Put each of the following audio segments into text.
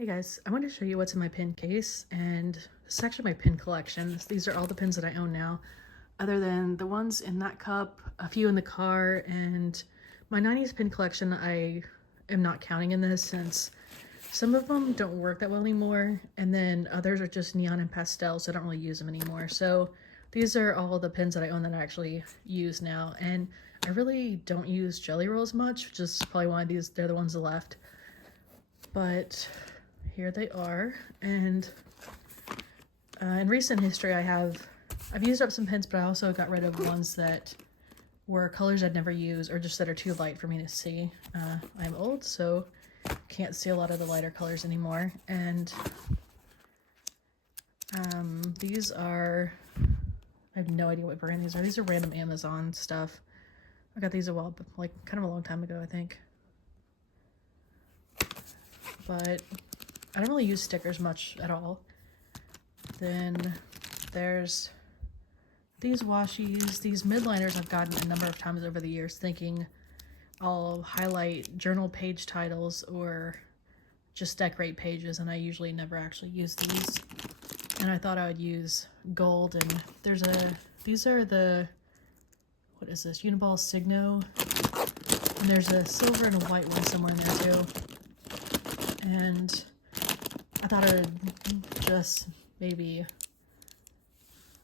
Hey guys, I want to show you what's in my pin case, and this is actually my pin collection. These are all the pins that I own now, other than the ones in that cup, a few in the car, and my 90s pin collection I am not counting in this since some of them don't work that well anymore, and then others are just neon and pastel, so I don't really use them anymore. So these are all the pins that I own that I actually use now, and I really don't use jelly rolls much, which is probably why they're the ones left. But here they are, and in recent history I've used up some pins, but I also got rid of ones that were colors I'd never use or just that are too light for me to see. I'm old, so can't see a lot of the lighter colors anymore, and these are, I have no idea what brand these are. These are random Amazon stuff. I got these a while, like kind of a long time ago, I think. But I don't really use stickers much at all. Then there's these washies, these midliners I've gotten a number of times over the years thinking I'll highlight journal page titles or just decorate pages, and I usually never actually use these. And I thought I would use gold, and these are the, what is this, Uniball Signo, and there's a silver and a white one somewhere in there too. And I thought I would just maybe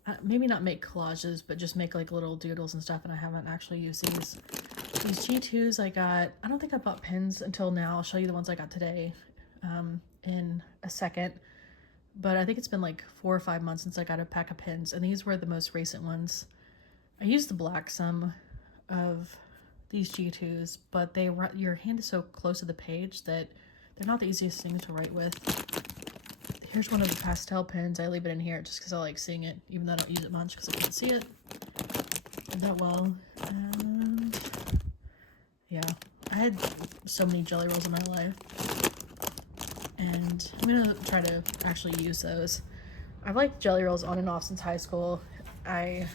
not make collages, but just make like little doodles and stuff, and I haven't actually used these. These G2s I got, I don't think I bought pins until now. I'll show you the ones I got today in a second. But I think it's been like 4 or 5 months since I got a pack of pins, and these were the most recent ones. I used the black some of these G2s, but your hand is so close to the page that they're not the easiest thing to write with. Here's one of the pastel pens. I leave it in here just because I like seeing it, even though I don't use it much because I can't see it that well. And yeah, I had so many jelly rolls in my life, and I'm gonna try to actually use those. I've liked jelly rolls on and off since high school. I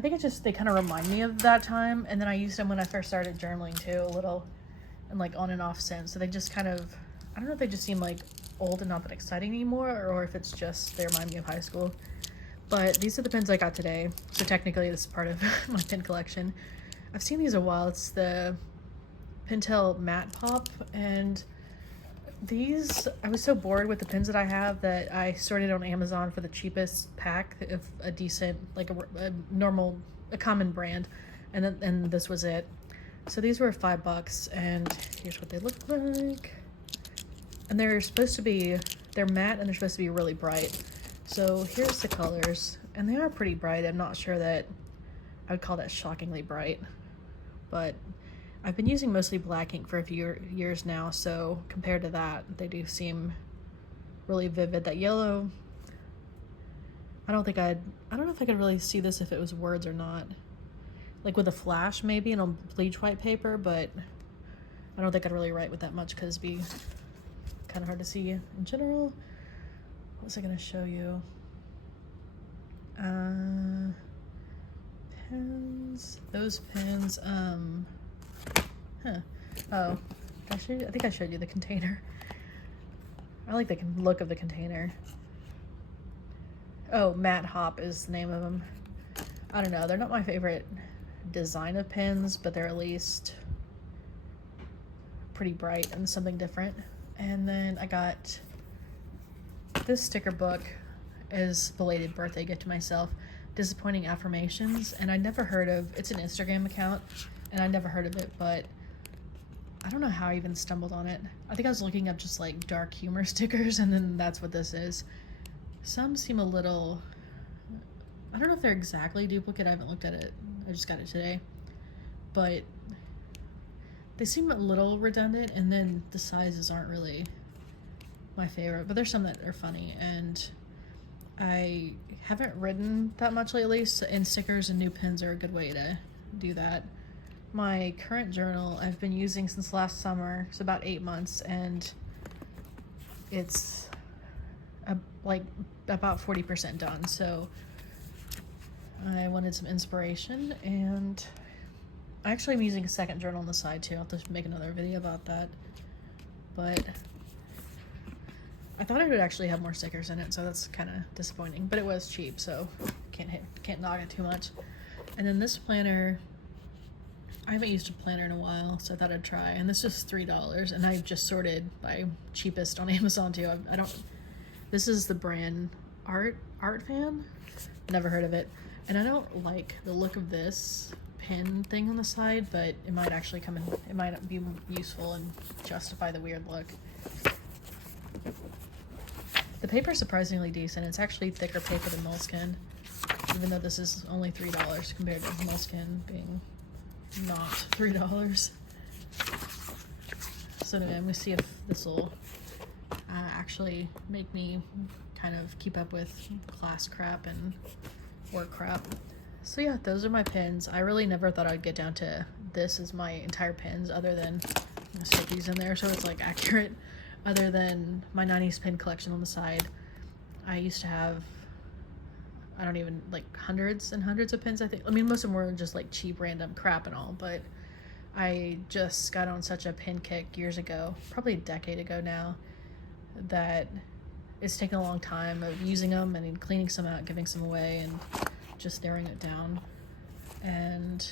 think they kind of remind me of that time, and then I used them when I first started journaling too, a little, and like on and off since. So they just kind of, I don't know if they just seem like old and not that exciting anymore, or if it's just they remind me of high school. But these are the pins I got today, so technically this is part of my pin collection. I've seen these a while. It's the Pentel Matte Pop, and these, I was so bored with the pins that I have that I sorted on Amazon for the cheapest pack of a decent, like a normal, a common brand, and this was it. So these were $5, and here's what they look like. And they're matte, and they're supposed to be really bright. So here's the colors, and they are pretty bright. I'm not sure that I would call that shockingly bright, but I've been using mostly black ink for a few years now, so compared to that, they do seem really vivid. That yellow, I don't know if I could really see this if it was words or not. Like with a flash maybe and on bleach white paper, but I don't think I'd really write with that much because it'd be kind of hard to see in general. What was I going to show you? Pens. Those pens. Oh, I think I showed you the container. I like the look of the container. Oh, Matte Hop is the name of them. I don't know. They're not my favorite design of pens, but they're at least pretty bright and something different. And then I got this sticker book as belated birthday gift to myself, Disappointing Affirmations, and I'd never heard of, it's an Instagram account, and I'd never heard of it, but I don't know how I even stumbled on it. I think I was looking up just like dark humor stickers, and then that's what this is. Some seem a little, I don't know if they're exactly duplicate, I haven't looked at it, I just got it today, but they seem a little redundant, and then the sizes aren't really my favorite, but there's some that are funny, and I haven't written that much lately, and stickers and new pens are a good way to do that. My current journal I've been using since last summer, so about 8 months, and it's like about 40% done, so I wanted some inspiration, and actually I'm using a second journal on the side too. I'll just make another video about that, but thought it would actually have more stickers in it, so that's kind of disappointing. But it was cheap, so can't knock it too much. And then this planner, I haven't used a planner in a while, so I thought I'd try. And this is $3, and I just sorted by cheapest on Amazon too. I don't. This is the brand Art Fan. Never heard of it, and I don't like the look of this pin thing on the side, but it might actually come in. It might be useful and justify the weird look. The paper is surprisingly decent. It's actually thicker paper than Moleskine, even though this is only $3 compared to Moleskine being not $3. So anyway, I'm gonna see if this will actually make me kind of keep up with class crap and work crap. So yeah, those are my pins. I really never thought I'd get down to this as my entire pins, other than I'm gonna stick these in there so it's like accurate. Other than my 90s pin collection on the side, I used to have, I don't even, like hundreds and hundreds of pins, I think. I mean, most of them were just like cheap random crap and all, but I just got on such a pin kick years ago, probably a decade ago now, that it's taken a long time of using them and cleaning some out, giving some away, and just narrowing it down. And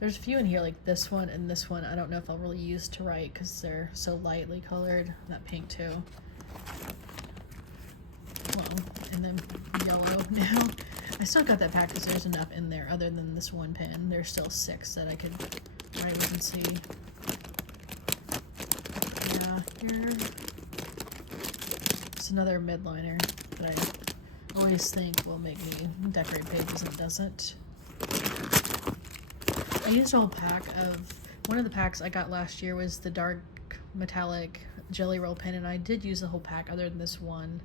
there's a few in here, like this one and this one. I don't know if I'll really use to write because they're so lightly colored. That pink too. Well, and then yellow now. I still got that pack because there's enough in there other than this one pin. There's still 6 that I could write with and see. Yeah, here. It's another midliner that I always think will make me decorate pages and doesn't. I used a whole pack of, one of the packs I got last year was the dark metallic jelly roll pen, and I did use the whole pack other than this one.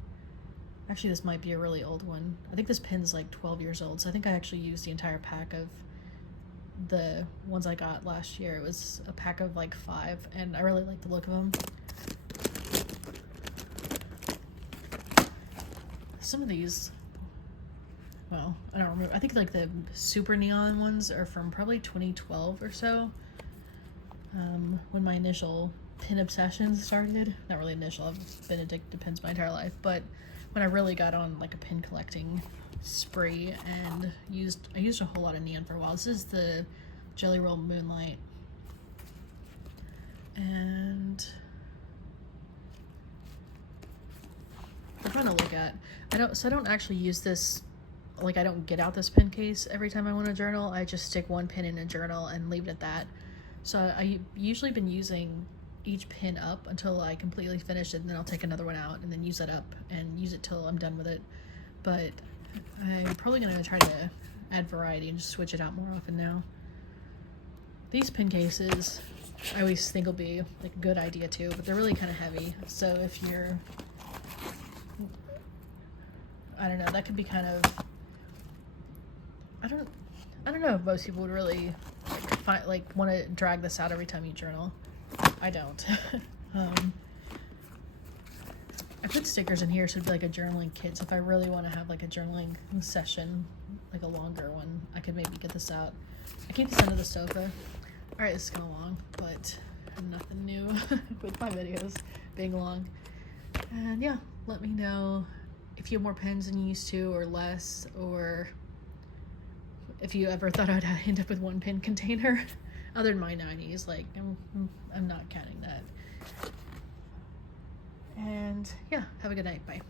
Actually, this might be a really old one. I think this pin's like 12 years old, so I think I actually used the entire pack of the ones I got last year. It was a pack of like 5, and I really like the look of them. Some of these, well, I don't remember. I think like the super neon ones are from probably 2012 or so, when my initial pin obsession started. Not really initial, I've been addicted to pins my entire life, but when I really got on like a pin collecting spree and I used a whole lot of neon for a while. This is the Jelly Roll Moonlight, and I'm trying to look at, I don't actually use this, like I don't get out this pin case every time I want to journal. I just stick one pin in a journal and leave it at that. So I usually been using each pin up until I completely finish it, and then I'll take another one out and then use it up and use it till I'm done with it. But I'm probably gonna try to add variety and just switch it out more often now. These pin cases I always think will be like a good idea too, but they're really kind of heavy. So if you're, I don't know, that could be kind of, I don't know if most people would really want to drag this out every time you journal. I don't. I put stickers in here so it'd be like a journaling kit. So if I really want to have like a journaling session, like a longer one, I could maybe get this out. I keep this under the sofa. Alright, this is kind of long, but nothing new with my videos being long. And yeah, let me know if you have more pens than you used to, or less, or if you ever thought I'd end up with one pin container. Other than my 90s, like I'm not counting that. And yeah, have a good night. Bye.